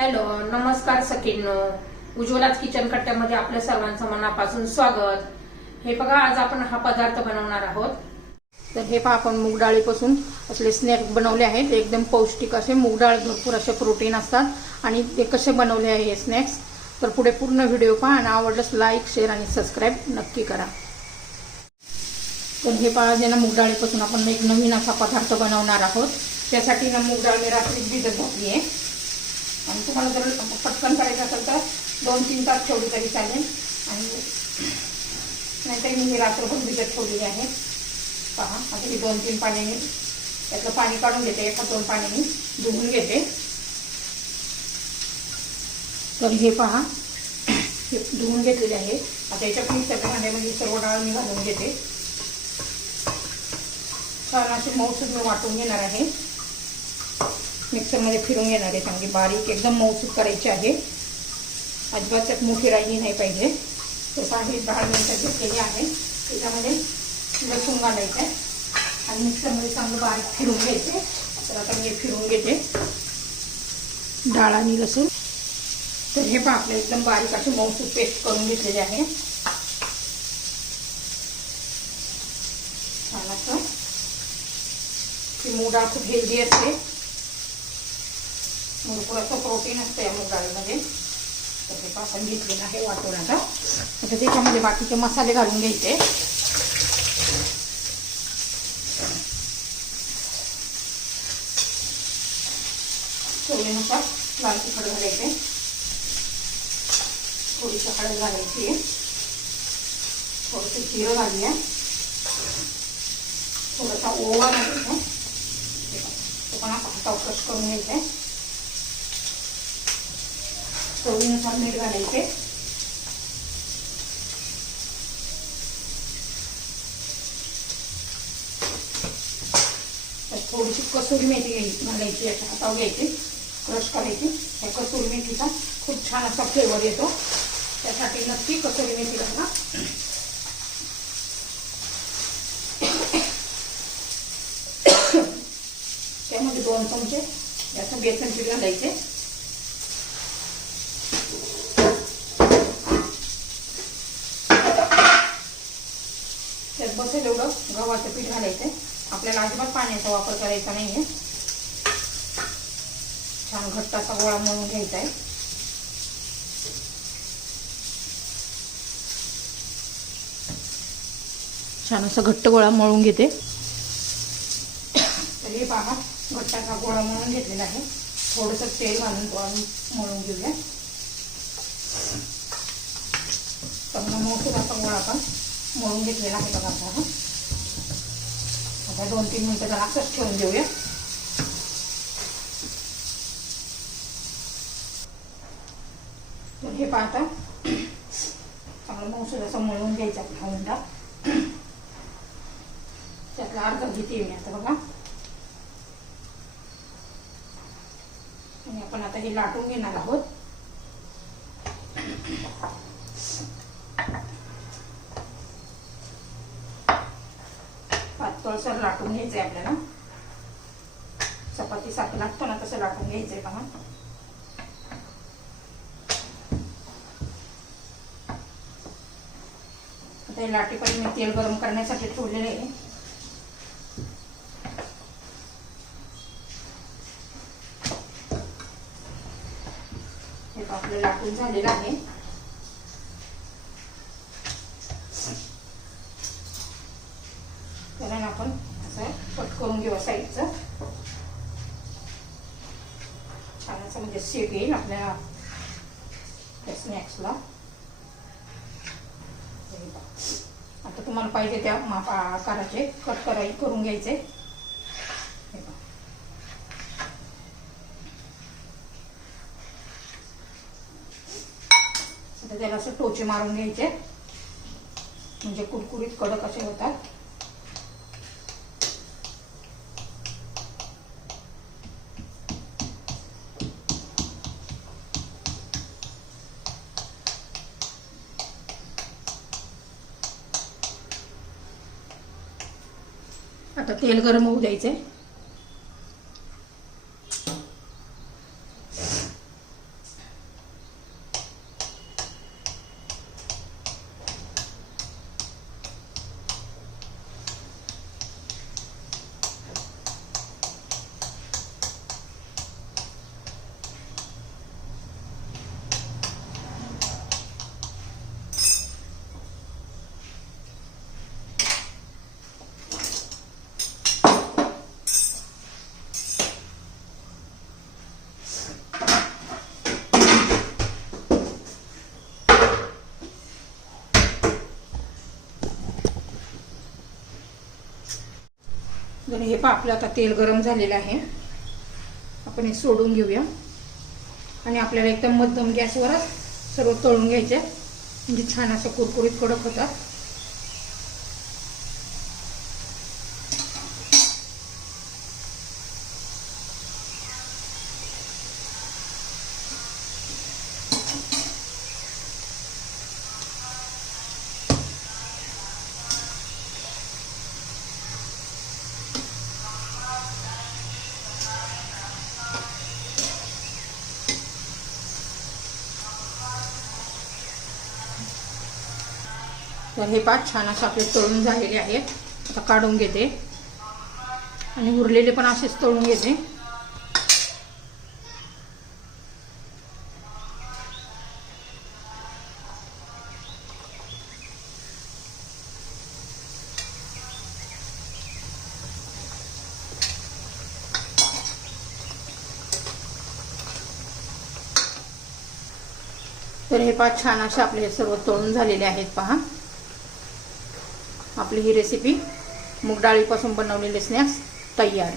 Hello, नमस्कार सखींनो. उज्ज्वलाच kitchen कट्ट्यामध्ये आपल्या सर्वांचं मनापासून स्वागत. हे बघा, आज आपण हा पदार्थ बनवणार आहोत. तर हे पहा, आपण मूग डाळीपासून असले स्नॅक्स बनवले आहेत. एकदम पौष्टिक असे मूग डाळ, भरपूर असे प्रोटीन असतात. आणि ते कसे बनवले आहे हे स्नॅक्स, तर पुढे पूर्ण व्हिडिओ पहा आणि आवडल्यास लाईक, शेअर आणि सबस्क्राईब नक्की करा. तर हे पहा, ज्यांना मूग डाळीपासून आपण एक नवीन असा पदार्थ बनवणार आहोत. त्यासाठी ना मूग डाळ मी रात्री भिजत घातली आहे. आणि तुम्हाला जर पटकन करायचं असेल तर 2-3 तास ठेवली तरी चालेल. आणि नाहीतर मी रात्रभर भिजत ठेवलेली आहे. पहा, आता ही 2-3 पाण्याने त्यातलं पाणी काढून घेते. 1-2 पाण्याने धुवून घेते. तर हे पहा, हे धुवून घेतलेले आहे. आता याच्यात मिक्सरच्या भांड्यामध्ये सर्व डाळ मी घालून घेते. छान अशी मऊसूद मी वाटून घेणार आहे. मिक्सरमध्ये फिरून घेणार आहे. चांगली बारीक एकदम मऊसूद करायची आहे. अजिबात त्यात मोठी राहिली नाही पाहिजे. तसं आहे. डाळ मी घेतलेली आहे. त्याच्यामध्ये लसूण घालायचं आहे आणि मिक्सरमध्ये चांगलं बारीक फिरून घ्यायचे. तर आता मी फिरून घेते डाळ आणि लसूण. तर हे पहा, आपलं एकदम बारीक अशी मऊसूद पेस्ट करून घेतलेली आहे. छान असं. ही मूग डाळ खूप हेल्दी असते. भरपूर असं प्रोटीन असतं या मूग डाळीमध्ये. तर ते आपण घेतलेलं आहे वाटून. आता त्याच्यामध्ये बाकीचे मसाले घालून घ्यायचे. चवीनुसार लाल तिखट घालायचे. थोडीशी हळद घालायची. थोडंसं जिरं घालूया. थोडासा ओवा घालायचा. तो पण आपण हातावर क्रश करून घ्यायचा. चवीनुसार मीठ घालायचे. थोडीशी कसुरी मेथी घालायची. याच्या हातावर घ्यायची, क्रश करायची. या कसुरी मेथीचा खूप छान असा फ्लेवर येतो. त्यासाठी नक्की कसुरी मेथी घाला. त्यामध्ये 2 चमचे याचं बेसन पीठ घालायचे. त्यात बसेल एवढं गव्हाचं पीठ घालायचंय. आपल्याला अजिबात पाण्याचा वापर करायचा नाहीये. छान घट्ट असा गोळा मळून घ्यायचा आहे. छान असा घट्ट गोळा मळून घेते. तर हे पहा, घट्ट असा गोळा मळून घेतलेला आहे. थोडंसं तेल घालून गोळा मळून घेऊया. चांगला मोठा असा गोळा आपण मळून घेतलेला आहे बघा. आता 2-3 मिनिटं जरा असंच ठेवून देऊया. तर हे पाहता चांगलं मऊसूद असं मळून घ्यायचं खाऊन. त्यातला अर्धा घेते मी आता बघा. आणि आपण आता हे लाटून घेणार आहोत. पातळसर लाटून घ्यायचंय आपल्याला. चपाती सारखं लागतो ना तसं लाटून घ्यायचंय पहा. आता हे लाटेपर्यंत मी तेल गरम करण्यासाठी ठेवलेले आहे. हे आपलं लाटून झालेलं आहे. त्याला आपण असं कट करून घेऊ साईडचं. छान असं म्हणजे शेप येईल आपल्या स्नॅक्सला. आता तुम्हाला पाहिजे त्या मापा आकाराचे कट करून घ्यायचे. आता त्याला असं टोचे मारून घ्यायचे म्हणजे कुरकुरीत कडक असे होतात. आता तेल गरम होऊ द्यायचे. पहा आपलं आता तेल गरम झालेलं आहे. आपण हे सोडून घेऊया आणि आपल्याला एकदम मध्यम गॅसवरच सर्व तळून घ्यायचे, म्हणजे छान असं कुरकुरीत कडक होतात. तर हे पाच छान असे आपले तळून झालेले आहेत. आता काढून घेते आणि उरलेले पण असेच तळून घेते. तर हे पाच छान असे आपले सर्व तळून झालेले आहेत. पहा आपली ही रेसिपी मूग डाळीपासून बनवलेले स्नॅक्स तयार.